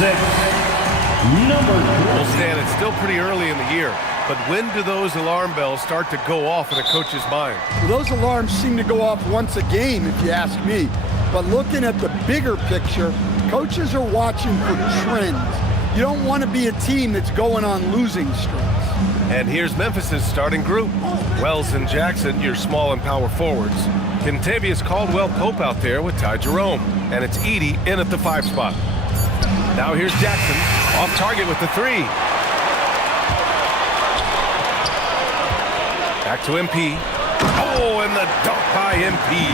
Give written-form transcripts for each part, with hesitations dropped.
Well, Stan, it's still pretty early in the year, but when do those alarm bells start to go off in a coach's mind? Well, those alarms seem to go off once a game, if you ask me. But looking at the bigger picture, coaches are watching for trends. You don't want to be a team that's going on losing streaks. And here's Memphis's starting group. Wells and Jackson, your small and power forwards. Kentavious Caldwell-Pope out there with Ty Jerome. And it's Edey in at the 5 spot. Now here's Jackson, off target with the 3. Back to MP. Oh, and the dunk by MP.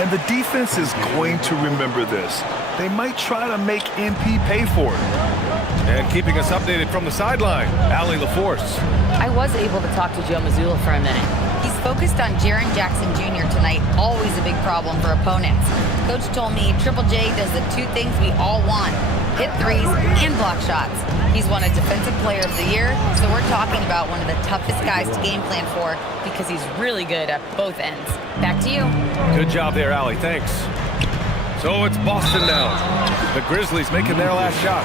And the defense is going to remember this. They might try to make MP pay for it. And keeping us updated from the sideline, Allie LaForce. I was able to talk to Joe Mazzulla for a minute. He's focused on Jaren Jackson Jr. tonight, always a big problem for opponents. Coach told me Triple J does the 2 things we all want, hit threes and block shots. He's won a Defensive Player of the Year, so we're talking about one of the toughest guys to game plan for because he's really good at both ends. Back to you. Good job there, Allie. Thanks. So it's Boston now. The Grizzlies making their last shot.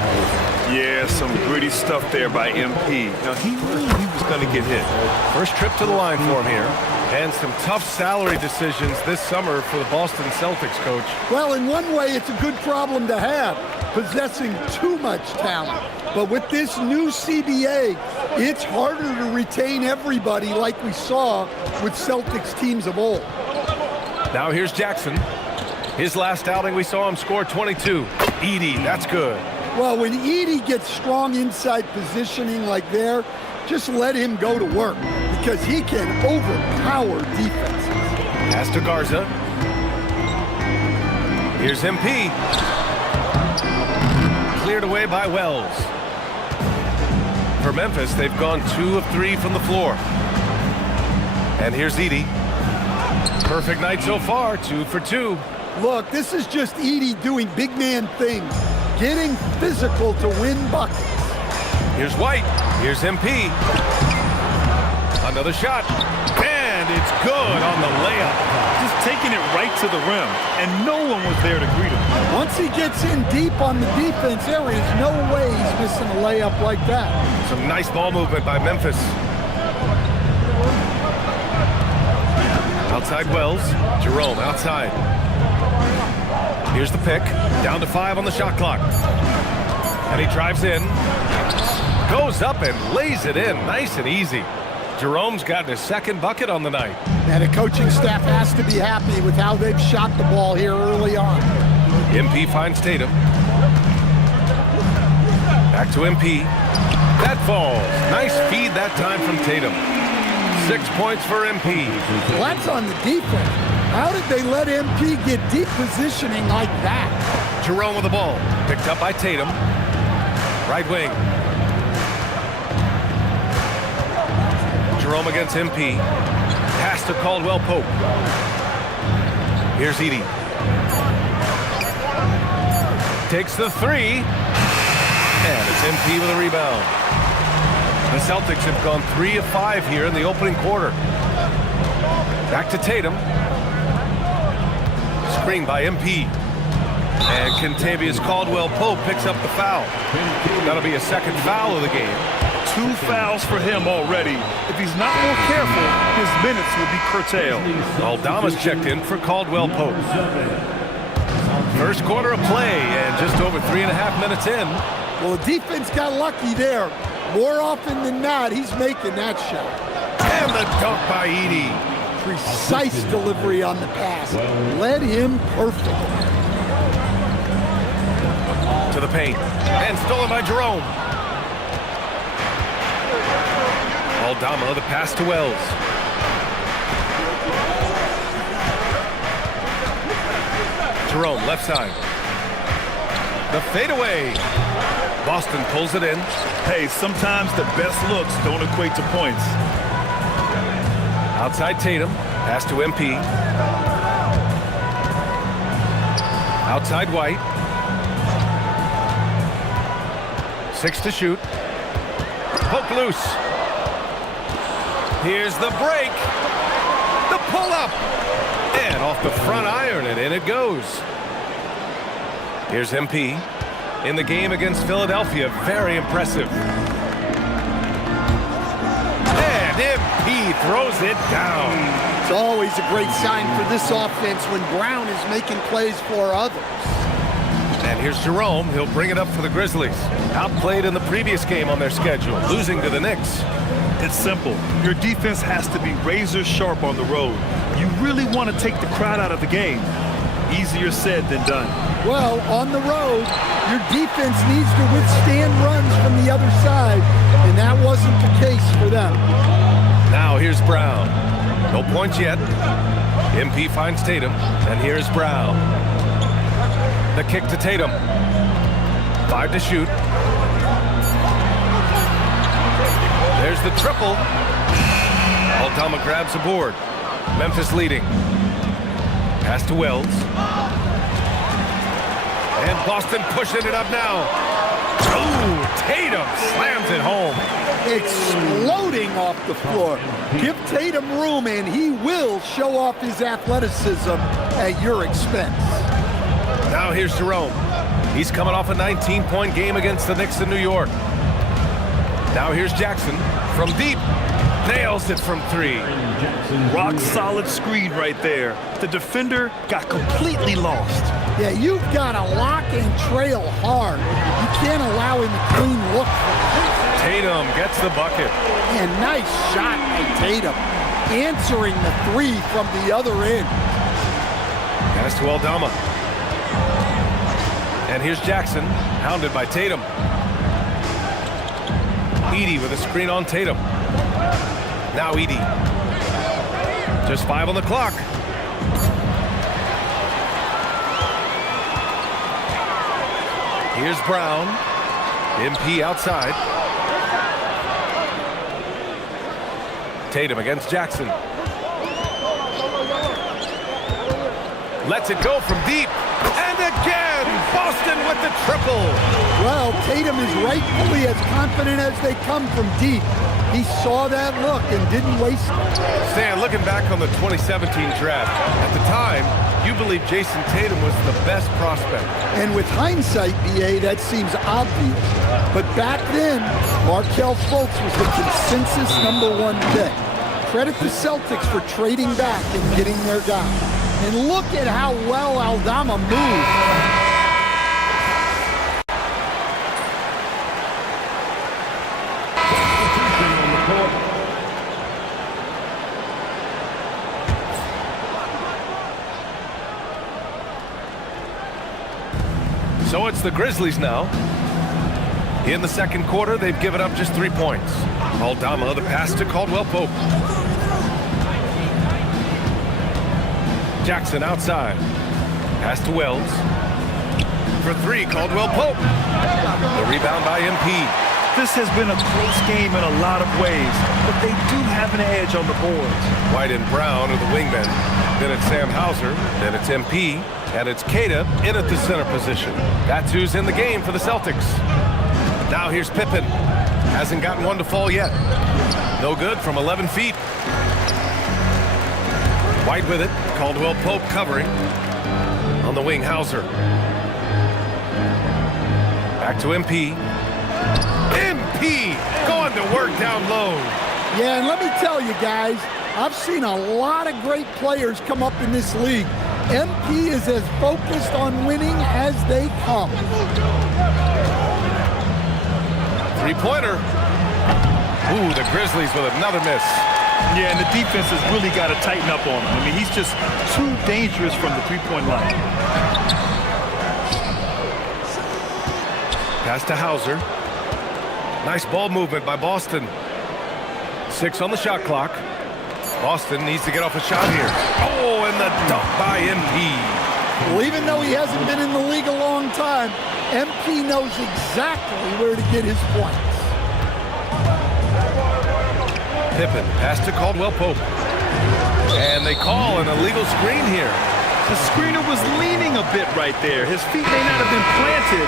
Yeah, some gritty stuff there by MP. Now, he knew he was going to get hit. First trip to the line for him here. And some tough salary decisions this summer for the Boston Celtics, Coach. Well, in one way, it's a good problem to have, possessing too much talent. But with this new CBA, it's harder to retain everybody like we saw with Celtics teams of old. Now here's Jackson. His last outing, we saw him score 22. Edey, that's good. Well, when Edey gets strong inside positioning like there, just let him go to work because he can overpower defenses. Pass to Garza. Here's MP. Cleared away by Wells. For Memphis, they've gone 2 of 3 from the floor. And here's Edey. Perfect night so far, 2 for 2. Look, this is just Edey doing big man things, getting physical to win buckets. Here's White. Here's MP. Another shot. And it's good on the layup. Just taking it right to the rim, and no one was there to greet him. Once he gets in deep on the defense, there is no way he's missing a layup like that. Some nice ball movement by Memphis. Outside Wells. Jerome outside. Here's the pick. Down to 5 on the shot clock. And he drives in. Goes up and lays it in. Nice and easy. Jerome's gotten his 2nd bucket on the night. And the coaching staff has to be happy with how they've shot the ball here early on. MP finds Tatum. Back to MP. That falls. Nice feed that time from Tatum. 6 points for MP. Well, that's on the defense. How did they let MP get deep positioning like that? Jerome with the ball. Picked up by Tatum. Right wing. Jerome against MP. Pass to Caldwell-Pope. Here's Edey. Takes the 3. And it's MP with a rebound. The Celtics have gone 3 of 5 here in the opening quarter. Back to Tatum. Screen by MP. And Kentavious Caldwell-Pope picks up the foul. That'll be a 2nd foul of the game. 2 fouls for him already. If he's not more careful, his minutes will be curtailed. Aldama's checked in for Caldwell-Pope. First quarter of play and just over 3.5 minutes in. Well, the defense got lucky there. More often than not, he's making that shot. And the dunk by Edey. Precise delivery on the pass. Led him perfect. To the paint. And stolen by Jerome. Aldama, the pass to Wells. Jerome, left side. The fadeaway. Boston pulls it in. Hey, sometimes the best looks don't equate to points. Outside Tatum. Pass to MP. Outside White. 6 to shoot. Poke loose. Here's the break. The pull-up. And off the front iron, and in it goes. Here's MP. in the game against Philadelphia. Very impressive. And MP throws it down. It's always a great sign for this offense when Brown is making plays for others. And here's Jerome. He'll bring it up for the Grizzlies. Outplayed in the previous game on their schedule, losing to the Knicks. It's simple. Your defense has to be razor sharp on the road. You really want to take the crowd out of the game. Easier said than done. Well, on the road, your defense needs to withstand runs from the other side, and that wasn't the case for them. Now here's Brown. No points yet. MP finds Tatum, and here's Brown. The kick to Tatum. 5 to shoot. There's the triple. Aldama grabs the board. Memphis leading. Pass to Wells. And Boston pushing it up now. Oh, Tatum slams it home. Exploding off the floor. Give Tatum room, and he will show off his athleticism at your expense. Now here's Jerome. He's coming off a 19-point game against the Knicks in New York. Now here's Jackson from deep. Nails it from 3. Rock solid screen right there. The defender got completely lost. Yeah, you've got to lock and trail hard. You can't allow him a clean look. Tatum gets the bucket. And nice shot by Tatum, answering the 3 from the other end. Pass to Aldama. And here's Jackson, hounded by Tatum. Edey with a screen on Tatum. Now Edey. Just 5 on the clock. Here's Brown. MP outside. Tatum against Jackson. Lets it go from deep. And again, Boston with the triple. Well, Tatum is rightfully as confident as they come from deep. He saw that look and didn't waste it. Stan, looking back on the 2017 draft, at the time, you believe Jason Tatum was the best prospect. And with hindsight, BA, that seems obvious. But back then, Markelle Fultz was the consensus #1 pick. Credit the Celtics for trading back and getting their guy. And look at how well Aldama moved. So it's the Grizzlies now. In the second quarter, they've given up just 3 points. Aldama, the pass to Caldwell Pope. Jackson outside. Pass to Wells. For 3, Caldwell Pope. The rebound by MP. This has been a close game in a lot of ways, but they do have an edge on the boards. White and Brown are the wingmen. Then it's Sam Hauser. Then it's MP. And it's Queta in at the center position. That's who's in the game for the Celtics. Now here's Pippen. Hasn't gotten one to fall yet. No good from 11 feet. White with it. Caldwell Pope covering. On the wing, Hauser. Back to MP. MP going to work down low. Yeah, and let me tell you guys, I've seen a lot of great players come up in this league. MP is as focused on winning as they come. 3-pointer. Ooh, the Grizzlies with another miss. Yeah, and the defense has really got to tighten up on him. I mean, he's just too dangerous from the three-point line. Pass to Hauser. Nice ball movement by Boston. 6 on the shot clock. Boston needs to get off a shot here. Oh, and the dunk by MP. Well, even though he hasn't been in the league a long time, MP knows exactly where to get his points. Pippen, pass to Caldwell Pope. And they call an illegal screen here. The screener was leaning a bit right there. His feet may not have been planted.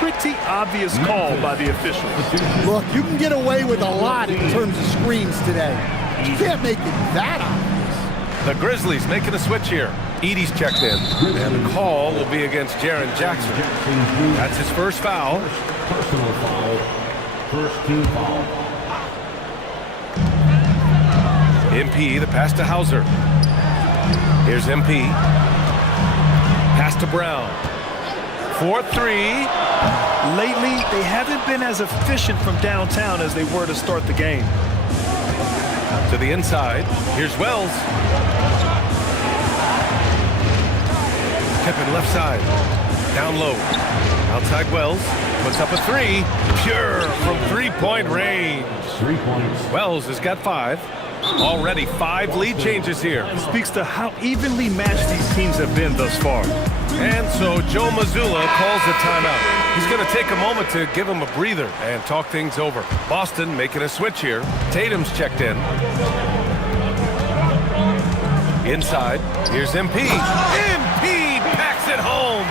Pretty obvious call by the officials. Look, you can get away with a lot in terms of screens today. You can't make it that obvious. The Grizzlies making a switch here. Edie's checked in, and the call will be against Jaren Jackson. That's his first foul. Personal foul. First team foul. MP, the pass to Hauser. Here's MP. Pass to Brown. 4-3. Lately, they haven't been as efficient from downtown as they were to start the game. To the inside. Here's Wells. Pippen left side. Down low. Outside Wells. Puts up a three. Pure from three-point range. 3 points. Wells has got 5. Already 5 lead changes here. Speaks to how evenly matched these teams have been thus far. And so Joe Mazzulla calls a timeout. He's going to take a moment to give him a breather and talk things over. Boston making a switch here. Tatum's checked in. Inside, here's MP. MP packs it home.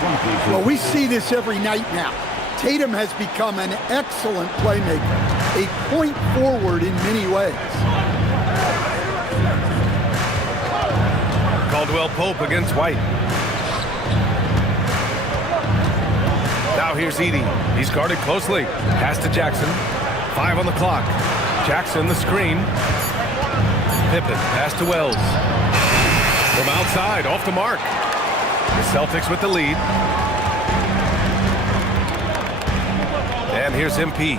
Well, we see this every night now. Tatum has become an excellent playmaker, a point forward in many ways. Caldwell Pope against White. Now here's Edie. He's guarded closely. Pass to Jackson. 5 on the clock. Jackson the screen. Pippen pass to Wells. From outside, off the mark. The Celtics with the lead. And here's MP.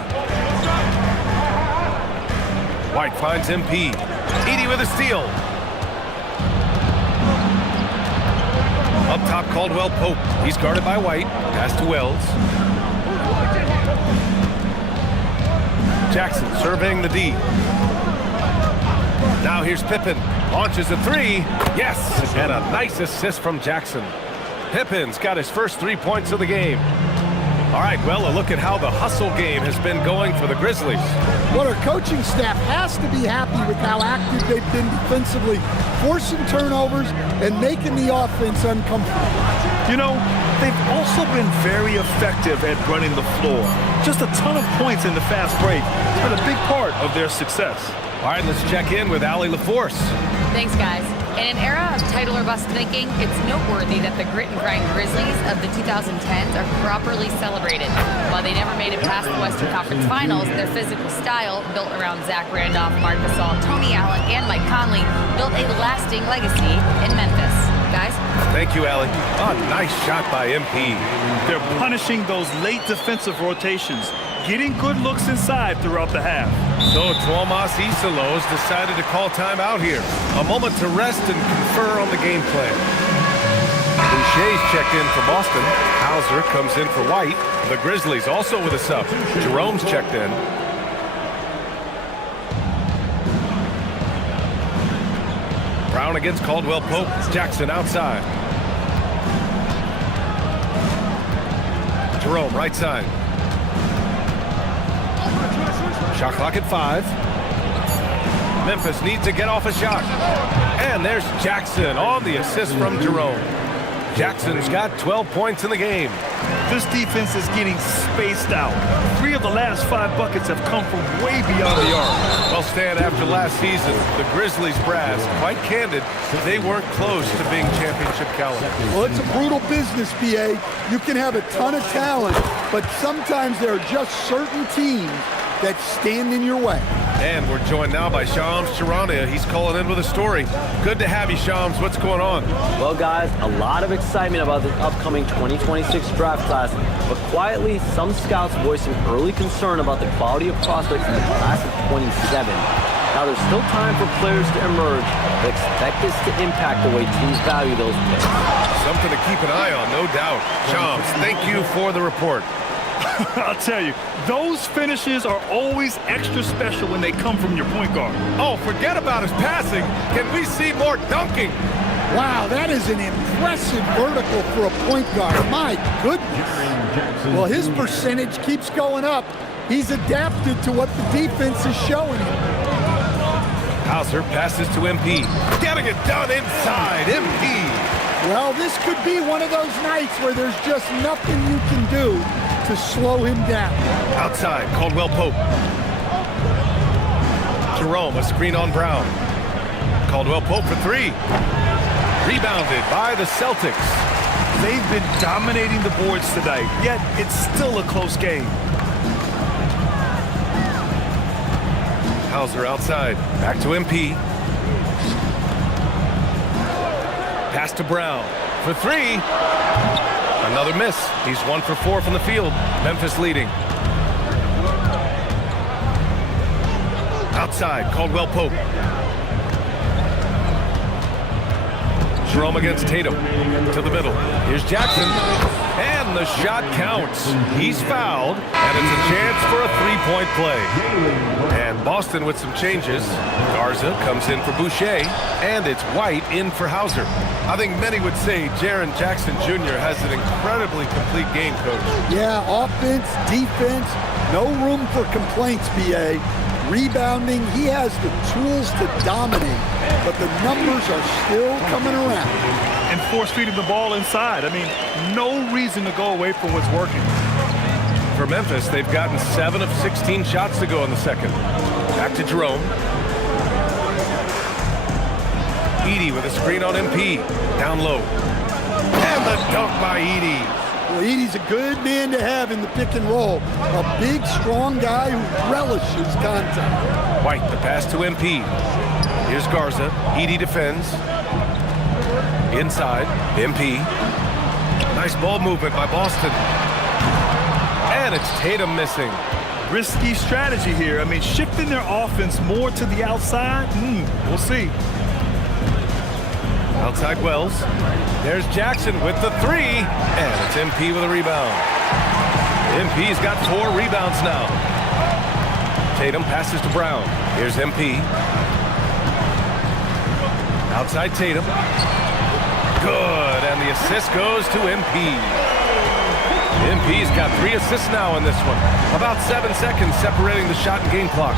White finds MP. Edie with a steal. Up top, Caldwell Pope. He's guarded by White. Pass to Wells. Jackson surveying the D. Now here's Pippen. Launches a three. Yes! And a nice assist from Jackson. Pippen's got his first 3 points of the game. All right, well, a look at how the hustle game has been going for the Grizzlies. Well, our coaching staff has to be happy with how active they've been defensively, forcing turnovers and making the offense uncomfortable. You know, they've also been very effective at running the floor. Just a ton of points in the fast break. It's been a big part of their success. All right, let's check in with Allie LaForce. Thanks, guys. In an era of title or bust thinking, it's noteworthy that the grit and grind Grizzlies of the 2010s are properly celebrated. While they never made it past the Western Conference Finals, their physical style, built around Zach Randolph, Marc Gasol, Tony Allen, and Mike Conley, built a lasting legacy in Memphis. Guys? Thank you, Allie. Oh, nice shot by MP. They're punishing those late defensive rotations, getting good looks inside throughout the half. So Tuomas Isalos decided to call timeout here. A moment to rest and confer on the game plan. Boucher's checked in for Boston. Hauser comes in for White. The Grizzlies also with a sub. Jerome's checked in. Brown against Caldwell Pope. Jackson outside. Jerome right side. Shot clock at 5. Memphis needs to get off a shot. And there's Jackson on the assist from Jerome. Jackson's got 12 points in the game. This defense is getting spaced out. 3 of the last 5 buckets have come from way beyond the arc. Well, Stan, after last season, the Grizzlies brass, quite candid, they weren't close to being championship caliber. Well, it's a brutal business, BA. You can have a ton of talent, but sometimes there are just certain teams that stand in your way. And we're joined now by Shams Charania. He's calling in with a story. Good to have you, Shams. What's going on? Well, guys, a lot of excitement about the upcoming 2026 draft class, but quietly, some scouts voicing early concern about the quality of prospects in the class of 27. Now, there's still time for players to emerge, but expect this to impact the way teams value those picks. Something to keep an eye on, no doubt. Shams, thank you for the report. I'll tell you, those finishes are always extra special when they come from your point guard. Oh, forget about his passing. Can we see more dunking? Wow, that is an impressive vertical for a point guard. My goodness. Well, his percentage keeps going up. He's adapted to what the defense is showing him. Hauser passes to MP. Getting it done inside. MP. Well, this could be one of those nights where there's just nothing you can do to slow him down. Outside, Caldwell Pope. Jerome, a screen on Brown. Caldwell Pope for 3. Rebounded by the Celtics. They've been dominating the boards tonight, yet it's still a close game. Hauser outside. Back to MP. Pass to Brown for three. Another miss. He's 1 for 4 from the field. Memphis leading. Outside, Caldwell Pope. Jerome against Tatum. To the middle. Here's Jackson. And the shot counts. He's fouled, and it's a chance for a three-point play. And Boston with some changes. Garza comes in for Boucher, and it's White in for Hauser. I think many would say Jaren Jackson Jr. has an incredibly complete game, Coach. Yeah, offense, defense, no room for complaints, B.A. Rebounding, he has the tools to dominate, but the numbers are still coming around. And force-feeding the ball inside. I mean, no reason to go away from what's working. For Memphis, they've gotten 7 of 16 shots to go in the second. Back to Jerome. Edey with a screen on MP. Down low. And the dunk by Edey. Well, Edey's a good man to have in the pick and roll. A big, strong guy who relishes contact. White, the pass to MP. Here's Garza. Edey defends. Inside, MP. Nice ball movement by Boston. And it's Tatum missing. Risky strategy here. I mean, shifting their offense more to the outside, we'll see. Outside Wells. There's Jackson with the three. And it's MP with a rebound. MP's got 4 rebounds now. Tatum passes to Brown. Here's MP. Outside Tatum. Good, and the assist goes to MP. MP's got 3 assists now in this one. About 7 seconds separating the shot and game clocks.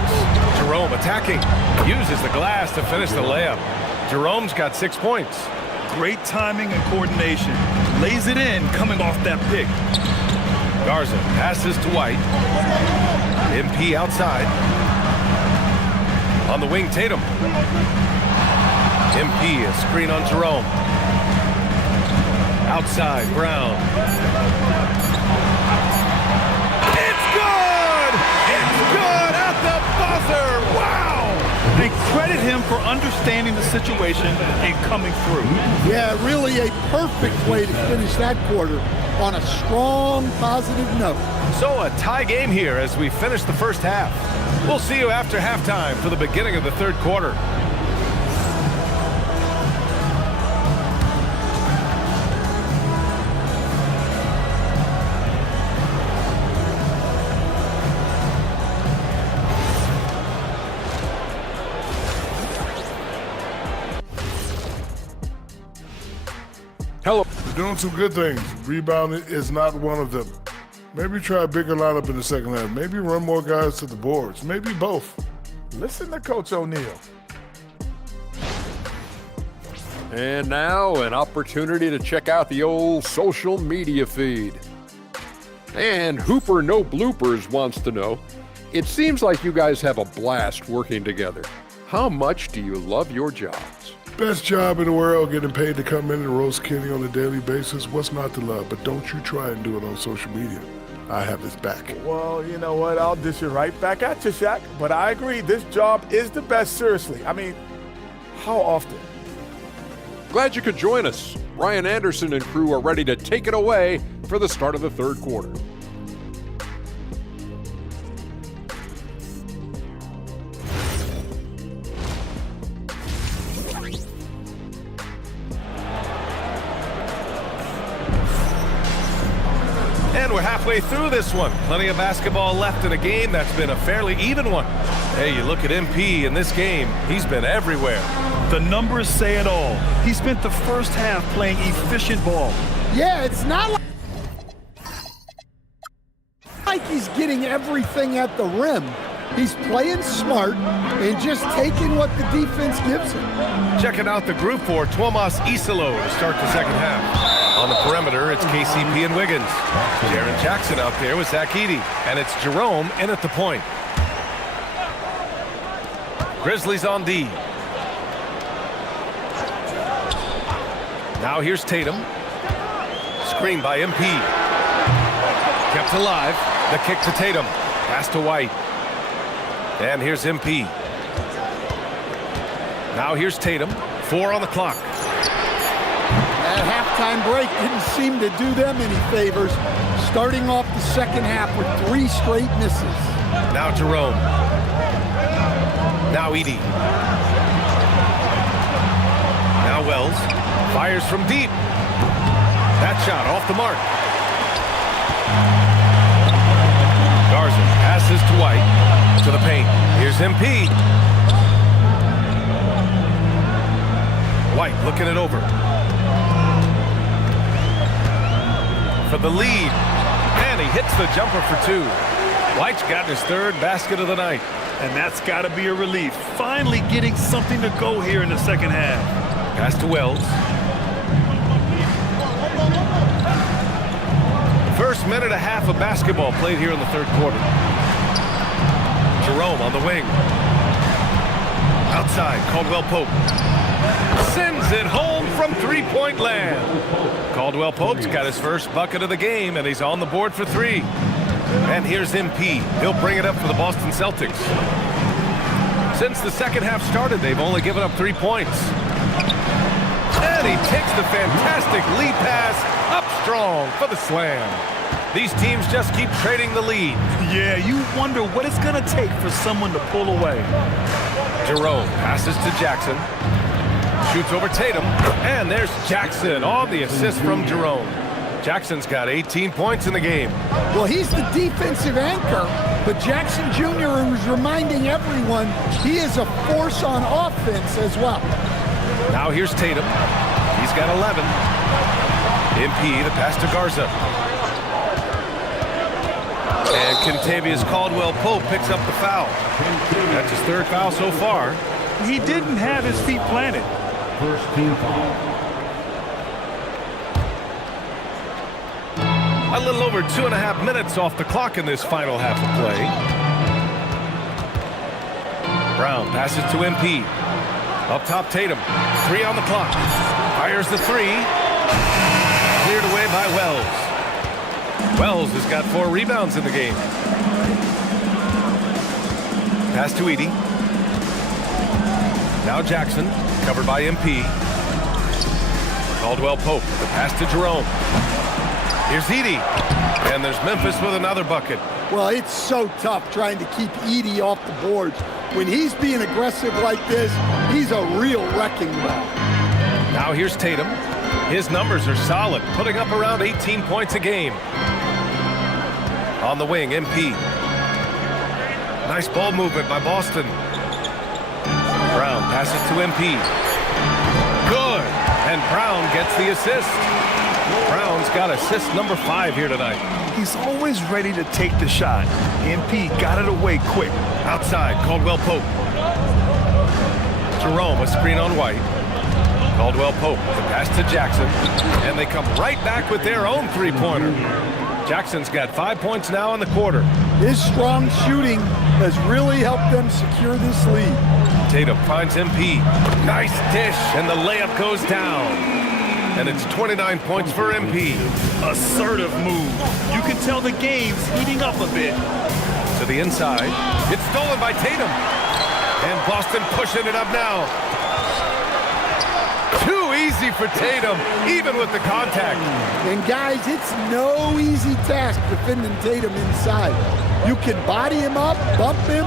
Jerome attacking. Uses the glass to finish the layup. Jerome's got 6 points. Great timing and coordination. Lays it in coming off that pick. Garza passes to White. MP outside. On the wing, Tatum. MP, a screen on Jerome. Outside, Brown. It's good! It's good at the buzzer! Wow! They credit him for understanding the situation and coming through. Yeah, really a perfect way to finish that quarter on a strong, positive note. So a tie game here as we finish the first half. We'll see you after halftime for the beginning of the third quarter. Hello. You're doing some good things. Rebounding is not one of them. Maybe try a bigger lineup in the second half. Maybe run more guys to the boards. Maybe both. Listen to Coach O'Neal. And now an opportunity to check out the old social media feed. And Hooper No Bloopers wants to know, it seems like you guys have a blast working together. How much do you love your jobs? Best job in the world, getting paid to come in and roast Kenny on a daily basis. What's not to love? But don't you try and do it on social media. I have his back. Well, you know what? I'll dish it right back at you, Shaq. But I agree, this job is the best, seriously. I mean, how often? Glad you could join us. Ryan Anderson and crew are ready to take it away for the start of the third quarter. And we're halfway through this one. Plenty of basketball left in a game that's been a fairly even one. Hey, you look at MP in this game, he's been everywhere. The numbers say it all. He spent the first half playing efficient ball. Yeah, it's not like he's getting everything at the rim. He's playing smart and just taking what the defense gives him. Checking out the group for Tuomas Isalo to start the second half. On the perimeter, it's KCP and Wiggins. Jaren Jackson out there with Zach Edey. And it's Jerome in at the point. Grizzlies on D. Now here's Tatum. Screen by MP. Kept alive. The kick to Tatum. Pass to White. And here's MP. Now here's Tatum. 4 on the clock. That halftime break didn't seem to do them any favors. Starting off the second half with 3 straight misses. Now Jerome. Now Edey. Now Wells. Fires from deep. That shot off the mark. Garza passes to White. To the paint. Here's MP. White looking it over. For the lead. And he hits the jumper for 2. White's got his 3rd basket of the night. And that's got to be a relief. Finally getting something to go here in the second half. Pass to Wells. First minute and a half of basketball played here in the 3rd quarter. Jerome on the wing. Outside, Caldwell Pope. Sends it home from 3-point land. Caldwell Pope's got his first bucket of the game, and he's on the board for 3. And here's MP. He'll bring it up for the Boston Celtics. Since the second half started, they've only given up 3 points. And he takes the fantastic lead pass up strong for the slam. These teams just keep trading the lead. Yeah, you wonder what it's going to take for someone to pull away. Jerome passes to Jackson. Shoots over Tatum. And there's Jackson on the assist from Jerome. Jackson's got 18 points in the game. Well, he's the defensive anchor, but Jackson Jr. is reminding everyone he is a force on offense as well. Now here's Tatum. He's got 11. MP, the pass to Garza. And Kentavious Caldwell-Pope picks up the foul. That's his 3rd foul so far. He didn't have his feet planted. First team foul. A little over 2.5 minutes off the clock in this final half of play. Brown passes to MP. Up top, Tatum. 3 on the clock. Fires the 3. Cleared away by Wells. Wells has got 4 rebounds in the game. Pass to Edey. Now Jackson, covered by MP. Caldwell Pope, the pass to Jerome. Here's Edey. And there's Memphis with another bucket. Well, it's so tough trying to keep Edey off the boards. When he's being aggressive like this, he's a real wrecking ball. Now here's Tatum. His numbers are solid, putting up around 18 points a game. On the wing, MP. Nice ball movement by Boston. Brown passes to MP. Good. And Brown gets the assist. Brown's got assist number 5 here tonight. He's always ready to take the shot. MP got it away quick. Outside, Caldwell Pope. Jerome, a screen on White. Caldwell Pope, the pass to Jackson. And they come right back with their own 3-pointer. Jackson's got 5 points now in the quarter. His strong shooting has really helped them secure this lead. Tatum finds MP. Nice dish, and the layup goes down. And it's 29 points for MP. Assertive move. You can tell the game's heating up a bit. To the inside. It's stolen by Tatum. And Boston pushing it up now. Too easy for Tatum, even with the contact. And guys, it's no easy task defending Tatum inside. You can body him up, bump him,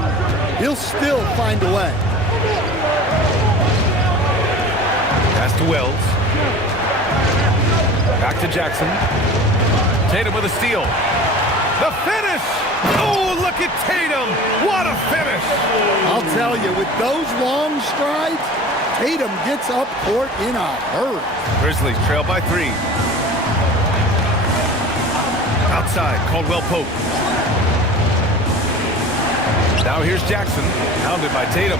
he'll still find a way. Pass to Wells. Back to Jackson. Tatum with a steal. The finish! Oh, look at Tatum! What a finish! I'll tell you, with those long strides, Tatum gets up court in a hurry. Grizzlies trail by 3. Outside, Caldwell Pope. Now here's Jackson, hounded by Tatum.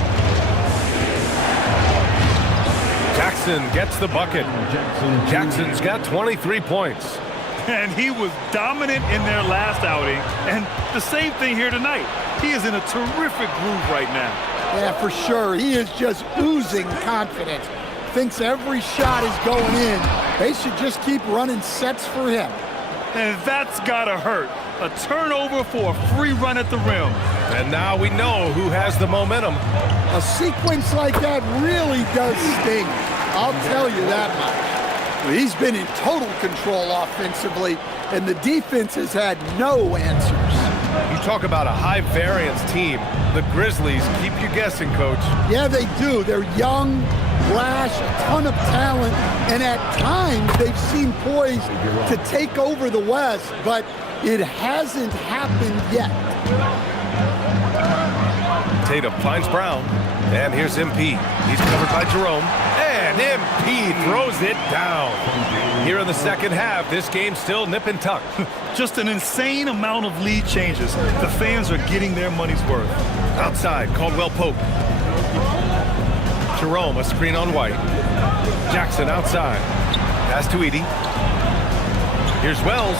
Jackson gets the bucket. Jackson's got 23 points. And he was dominant in their last outing. And the same thing here tonight. He is in a terrific groove right now. Yeah, for sure. He is just oozing confidence. Thinks every shot is going in, They should just keep running sets for him. And that's gotta hurt. A turnover for a free run at the rim. And now we know who has the momentum. A sequence like that really does sting. I'll tell you that much. He's been in total control offensively, and the defense has had no answers. You talk about a high-variance team. The Grizzlies keep you guessing, Coach. Yeah, they do. They're young, brash, a ton of talent, and at times they've seemed poised to take over the West, but it hasn't happened yet. Tatum finds Brown, and here's MP. He's covered by Jerome, and MP throws it down. Here in the second half, this game's still nip and tuck. Just an insane amount of lead changes. The fans are getting their money's worth. Outside, Caldwell Pope. Jerome, a screen on White. Jackson outside. Pass to Edey. Here's Wells.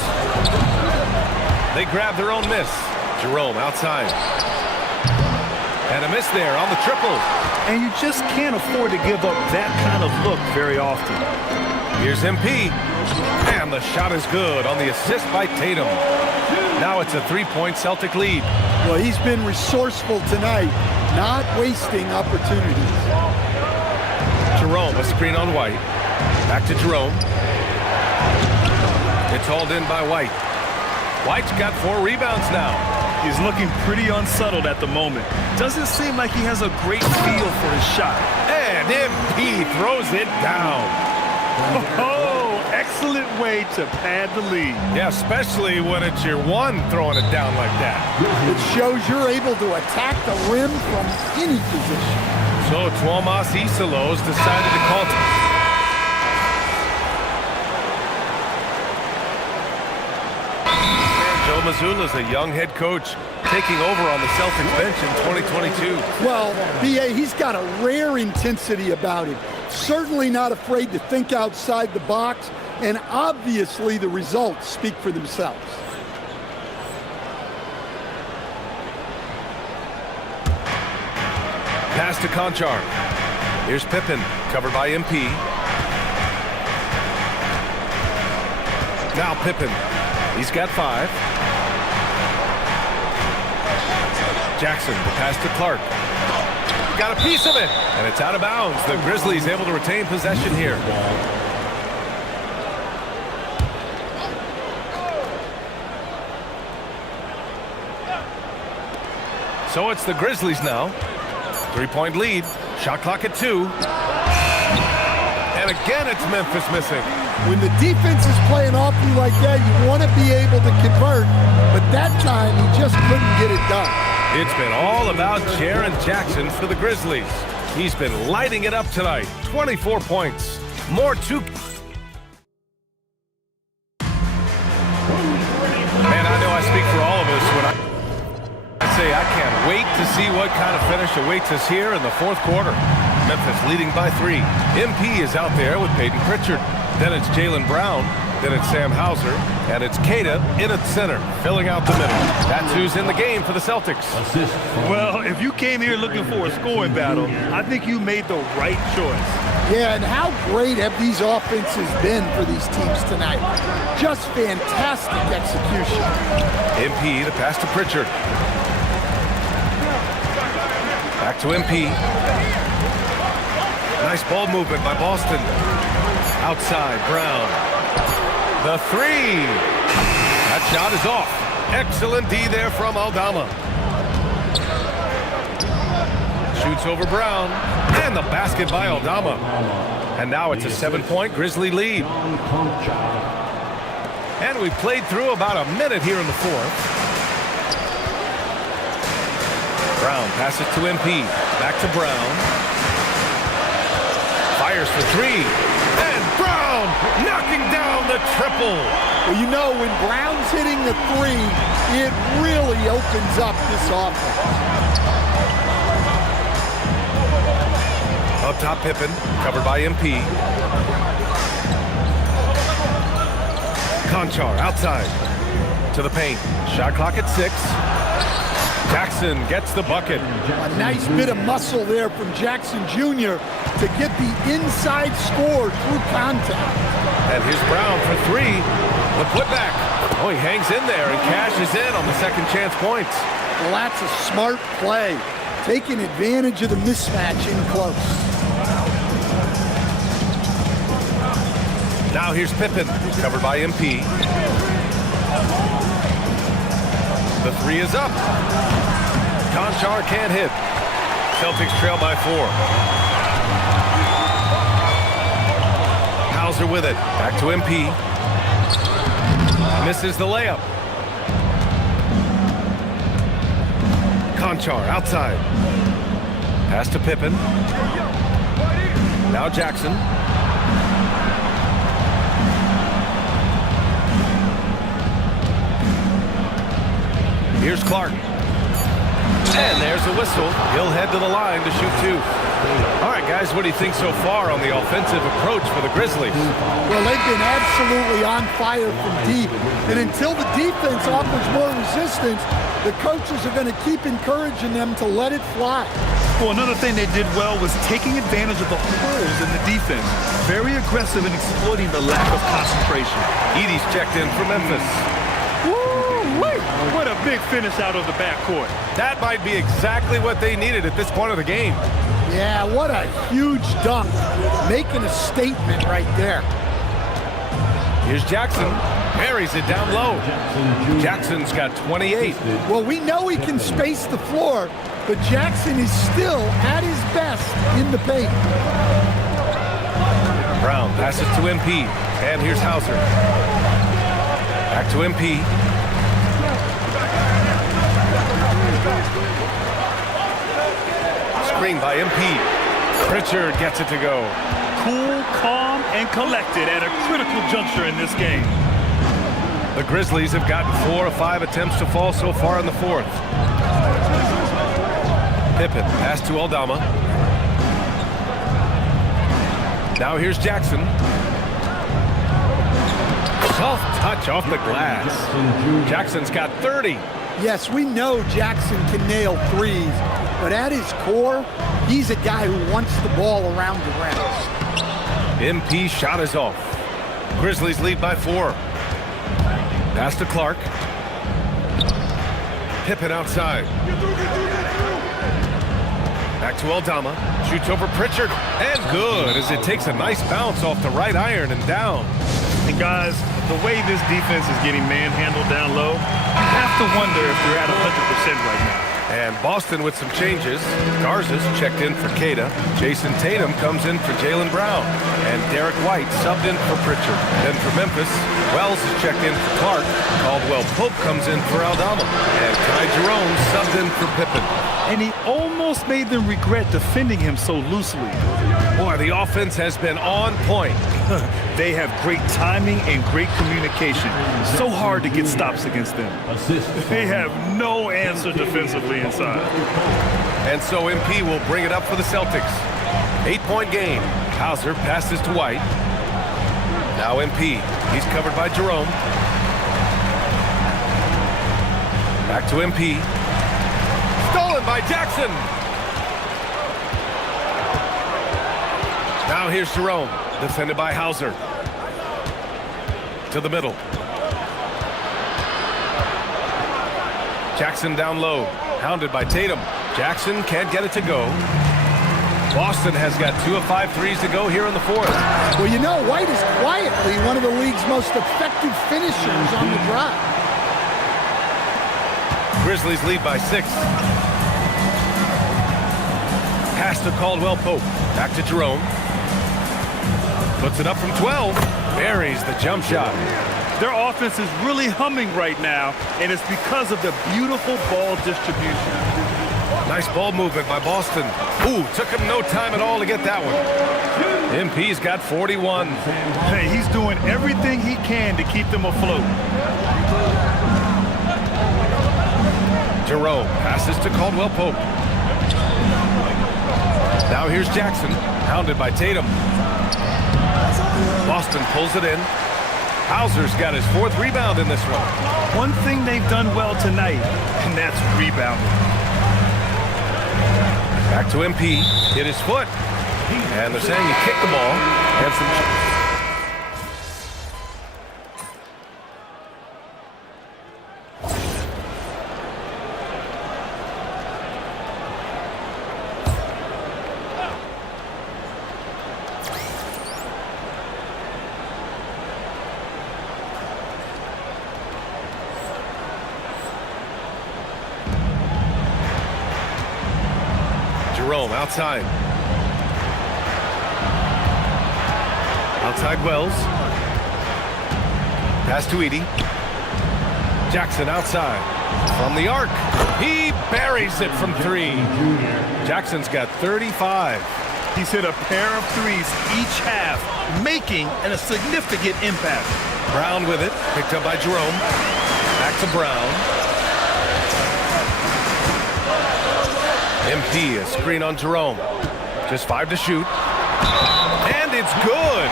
They grab their own miss. Jerome outside. And a miss there on the triple. And you just can't afford to give up that kind of look very often. Here's MP. And the shot is good on the assist by Tatum. Now it's a three-point Celtic lead. Well, he's been resourceful tonight, not wasting opportunities. Jerome, a screen on White. Back to Jerome. It's hauled in by White. White's got 4 rebounds now. He's looking pretty unsettled at the moment. Doesn't seem like he has a great feel for his shot. And MP throws it down. Oh, excellent way to pad the lead. Yeah, especially when it's your one throwing it down like that. It shows you're able to attack the rim from any position. So Tuomas Isalos decided to call Joe Mazzulla's a young head coach taking over on the Celtics bench in 2022. Well, B.A., he's got a rare intensity about him. Certainly not afraid to think outside the box, and obviously the results speak for themselves. Pass to Conchar. Here's Pippen, covered by MP. Now Pippen. He's got 5. Jackson, the pass to Clark. Got a piece of it, and it's out of bounds. The Grizzlies able to retain possession here. So it's the Grizzlies now. 3-point lead. Shot clock at 2. And again, it's Memphis missing. When the defense is playing off you like that, you want to be able to convert, but that time he just couldn't get it done. It's been all about Jaren Jackson for the Grizzlies. He's been lighting it up tonight. 24 points. More 2. Man, I know I speak for all of us when I say I can't wait to see what kind of finish awaits us here in the fourth quarter. Memphis leading by 3. MP is out there with Peyton Pritchard. Then it's Jaylen Brown. Then it's Sam Hauser. And it's Queta in at center, filling out the middle. That's who's in the game for the Celtics. Well, if you came here looking for a scoring battle, I think you made the right choice. Yeah, and how great have these offenses been for these teams tonight? Just fantastic execution. MP, the pass to Pritchard. Back to MP. Nice ball movement by Boston. Outside, Brown. The 3. That shot is off. Excellent D there from Aldama. Shoots over Brown. And the basket by Aldama. And now it's a 7-point Grizzly lead. And we played through about a minute here in the fourth. Brown passes to MP. Back to Brown. Fires for 3. And Brown knocking down the triple. Well, you know, when Brown's hitting the 3, it really opens up this offense. Up top, Pippen, covered by MP. Conchar outside to the paint. Shot clock at 6. Jackson gets the bucket. A nice bit of muscle there from Jackson Jr. to get the inside score through contact. And here's Brown for three. The putback. Oh, he hangs in there and cashes in on the second chance points. Well, that's a smart play, taking advantage of the mismatch in close. Now here's Pippen, covered by MP. The three is up. Conchar can't hit. Celtics trail by 4. Hauser with it. Back to MP. Misses the layup. Conchar outside. Pass to Pippen. Now Jackson. Here's Clark. And there's a whistle. He'll head to the line to shoot 2. All right, guys, what do you think so far on the offensive approach for the Grizzlies? Well, they've been absolutely on fire from deep. And until the defense offers more resistance, the coaches are going to keep encouraging them to let it fly. Well, another thing they did well was taking advantage of the holes in the defense. Very aggressive in exploiting the lack of concentration. Edie's checked in for Memphis. Woo-wee! What a big finish out of the backcourt. That might be exactly what they needed at this point of the game. Yeah, what a huge dunk. Making a statement right there. Here's Jackson. Buries it down low. Jackson's got 28. Well, we know he can space the floor, but Jackson is still at his best in the paint. Brown passes to MP. And here's Hauser. Back to MP. Screen by MP. Pritchard gets it to go. Cool, calm, and collected at a critical juncture in this game. The Grizzlies have gotten 4 of 5 attempts to fall so far in the fourth. Pippen pass to Aldama. Now here's Jackson. Soft touch off the glass. Jackson's got 30. Yes, we know Jackson can nail threes, but at his core, he's a guy who wants the ball around the rim. MP shot is off. Grizzlies lead by 4. Pass to Clark. Pippen outside. Back to Aldama. Shoots over Pritchard. And good as it takes a nice bounce off the right iron and down. And guys, the way this defense is getting manhandled down low, you have to wonder if they're at 100% right now. And Boston with some changes. Garza's checked in for Queta. Jason Tatum comes in for Jaylen Brown. And Derek White subbed in for Pritchard. Then for Memphis, Wells is checked in for Clark. Caldwell Pope comes in for Aldama. And Ty Jerome subbed in for Pippen. And he almost made them regret defending him so loosely. Boy, the offense has been on point. They have great timing and great communication. So hard to get stops against them. They have no answer defensively inside. And so MP will bring it up for the Celtics. 8-point game. Hauser passes to White. Now MP. He's covered by Jerome. Back to MP. Stolen by Jackson. Now here's Jerome. Defended by Hauser. To the middle. Jackson down low. Hounded by Tatum. Jackson can't get it to go. Boston has got 2 of 5 threes to go here in the fourth. Well, you know, White is quietly one of the league's most effective finishers on the drive. Grizzlies lead by 6. Pass to Caldwell Pope. Back to Jerome. Puts it up from 12. Buries the jump shot. Their offense is really humming right now, and it's because of the beautiful ball distribution. Nice ball movement by Boston. Ooh, took him no time at all to get that one. MP's got 41. Hey, he's doing everything he can to keep them afloat. Jerome passes to Caldwell Pope. Now here's Jackson, hounded by Tatum. Boston pulls it in. Hauser's got his 4th rebound in this one. One thing they've done well tonight, and that's rebounding. Back to MP, hit his foot. And they're saying he kicked the ball. And some Jerome outside. Outside Wells. Pass to Edie. Jackson outside. From the arc. He buries it from 3. Jackson's got 35. He's hit a pair of threes each half, making a significant impact. Brown with it. Picked up by Jerome. Back to Brown. MP, a screen on Jerome. Just 5 to shoot. And it's good.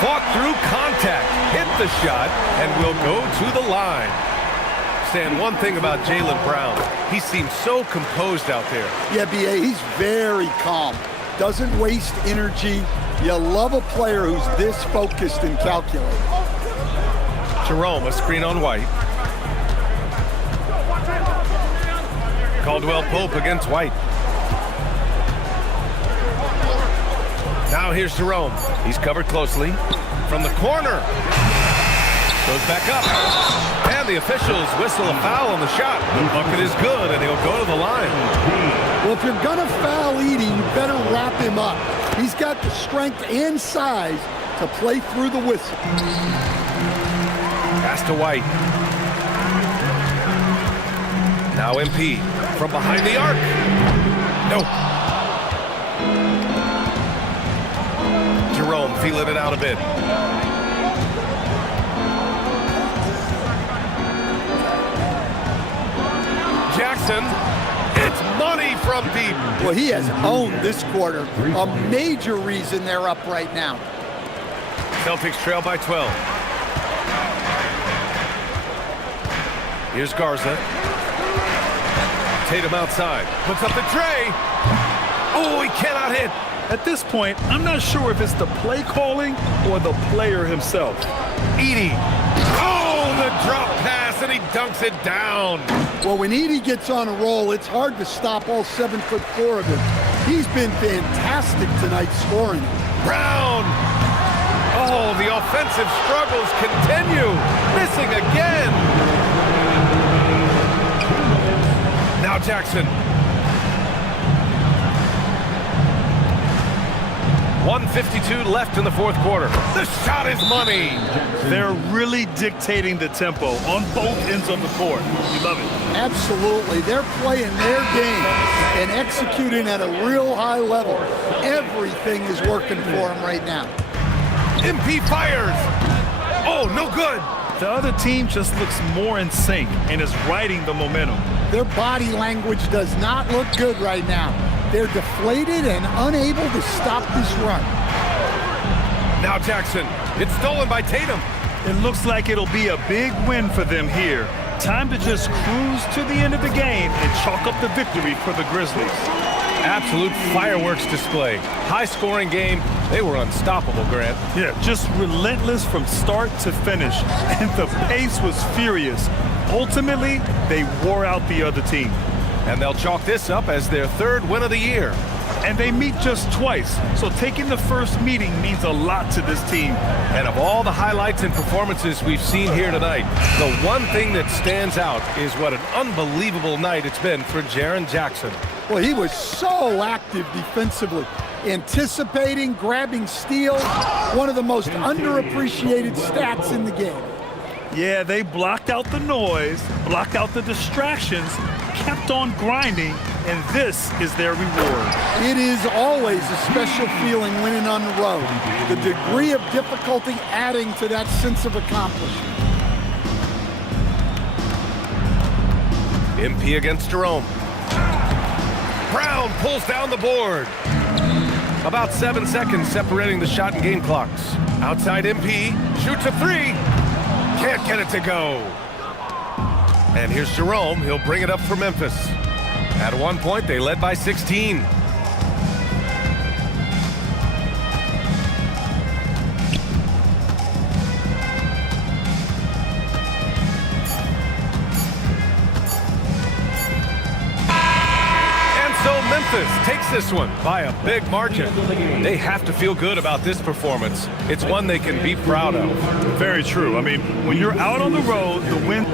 Fought through contact. Hit the shot and will go to the line. Stan, one thing about Jaylen Brown, he seems so composed out there. Yeah, B.A., he's very calm. Doesn't waste energy. You love a player who's this focused and calculated. Jerome, a screen on White. Caldwell Pope against White. Now here's Jerome. He's covered closely. From the corner. Goes back up. And the officials whistle a foul on the shot. The bucket is good, and he'll go to the line. Well, if you're going to foul Edie, you better wrap him up. He's got the strength and size to play through the whistle. Pass to White. Now MP from behind the arc. Nope. Jerome feeling it out a bit. Jackson, it's money from deep. Well, he has owned this quarter. A major reason they're up right now. Celtics trail by 12. Here's Garza. Tatum outside. Puts up the tray. Oh, he cannot hit. At this point, I'm not sure if it's the play calling or the player himself. Edie. Oh, the drop pass, and he dunks it down. Well, when Edie gets on a roll, it's hard to stop all 7'4" of him. He's been fantastic tonight scoring. Brown. Oh, the offensive struggles continue. Missing again. Now Jackson. 1:52 left in the fourth quarter. The shot is money. They're really dictating the tempo on both ends of the court. You love it. Absolutely. They're playing their game and executing at a real high level. Everything is working for them right now. MP fires. Oh, no good. The other team just looks more in sync and is riding the momentum. Their body language does not look good right now. They're deflated and unable to stop this run. Now Jackson. It's stolen by Tatum. It looks like it'll be a big win for them here. Time to just cruise to the end of the game and chalk up the victory for the Grizzlies. Absolute fireworks display. High-scoring game. They were unstoppable, Grant. Yeah, just relentless from start to finish. And the pace was furious. Ultimately, they wore out the other team. And they'll chalk this up as their third win of the year. And they meet just twice, so taking the first meeting means a lot to this team. And of all the highlights and performances we've seen here tonight, the one thing that stands out is what an unbelievable night it's been for Jaren Jackson. Well, he was so active defensively, anticipating, grabbing steals, one of the most underappreciated stats in the game. Yeah, they blocked out the noise, blocked out the distractions, kept on grinding, and this is their reward. It is always a special feeling winning on the road. The degree of difficulty adding to that sense of accomplishment. MP against Jerome. Brown pulls down the board. About 7 seconds separating the shot and game clocks. Outside MP, shoots a three. Can't get it to go. And here's Jerome. He'll bring it up for Memphis. At one point, they led by 16. Memphis takes this one by a big margin. They have to feel good about this performance. It's one they can be proud of. Very true. I mean, when you're out on the road, the win